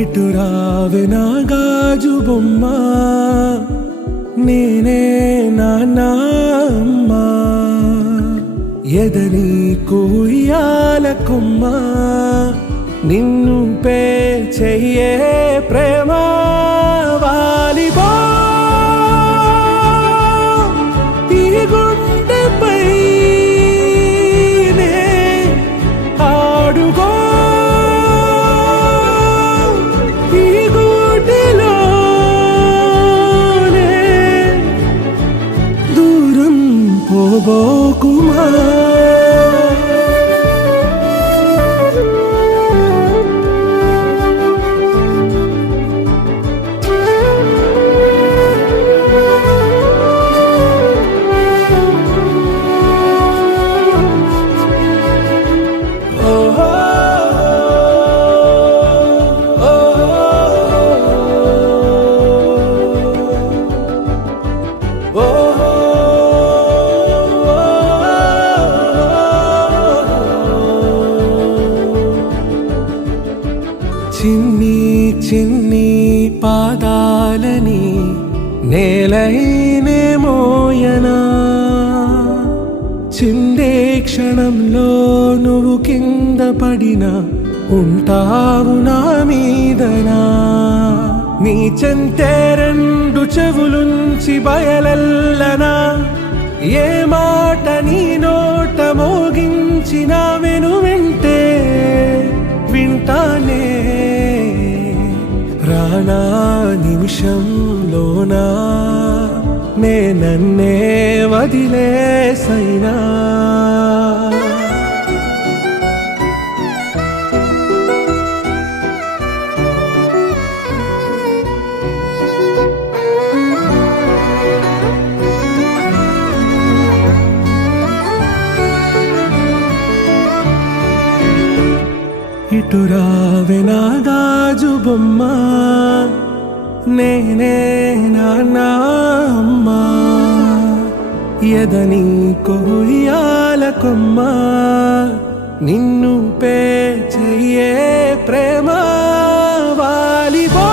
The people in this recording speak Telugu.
ఇటు రావే నా గాజు బొమ్మ, నేనే నాన్న అమ్మా. ఎదని కూయాల కొమ్మ, నిన్ను పే చెయ్యే ప్రేమ వాలిబో. ఈ గుండెపై నే ఆడుగో, ఈ గూటిలోనే దూరం పోబోకుమా. చిన్ని చిన్ని పాదాలని నేలైనే మోయనా, చిందే క్షణంలో నువ్వు కింద పడినా ఉంటావు నా మీదనా. నీ చెంతే రెండు చెవులుంచి బయలెల్లనా, ఏ మాట నీ నోట మోగించిన వెను వింటే వింటానే. రానా నిమిషంలోనా నే నన్నే వదిలేసైనా. ఇటు రావే నా గాజు బొమ్మ, నేనే నాన్న అమ్మా. ఎదని కొయ్యాల కొమ్మ, నిన్ను పే చెయ్యే ప్రేమ వాలిబో.